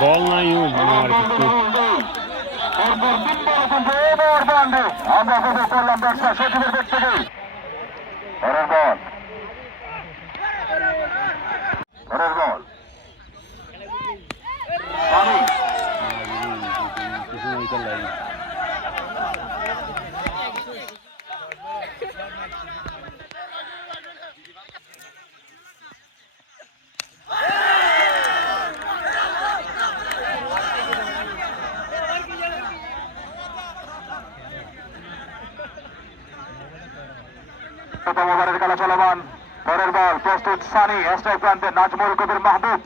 বল নাই ও মার কিছু আমরা উপভোগ করলাম দর্শক সচিবের দিক থেকে পরের বল পরের বল কিছু ওইটা প্রথম ওভারের খেলা চলমান। পরের বল প্রস্তুত সানি স্ট্রাইক প্রান্তে নাজমুল কবির মাহবুব।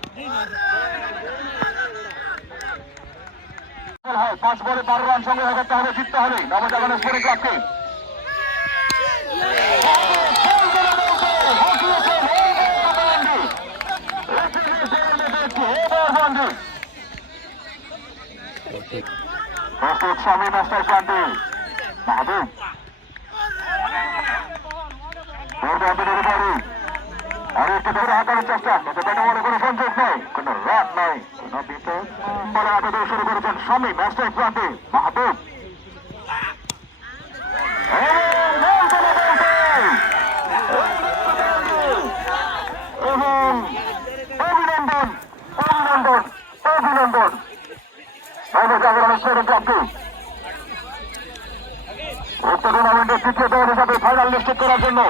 পাঁচ বলে বারো রান সংগ্রহ করতে হবে জিততে হবে নবজাগরণ স্পোর্টিং ক্লাবকে। প্রস্তুত স্বামী মাস্টার প্রান্তে। মাহবুব। পূর্বান্ত আর একটু ধরে হাতানোর চেষ্টা কিন্তু ব্যাটে বলে কোনো সংযোগ নেই কোনো রান নাই কোনো বিপদ শুরু করেছেন স্বামী মাস্টার প্রান্তে মাহবুব অভিনন্দন অভিনন্দন অভিনন্দন নবজাগরণ স্টেডিয়াম ক্লাবকে উক্ত টুর্নামেন্টের তৃতীয় দল হিসাবে ফাইনাল নিশ্চিত করার জন্য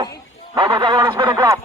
নবজাগরণ স্পোর্টিং ক্লাব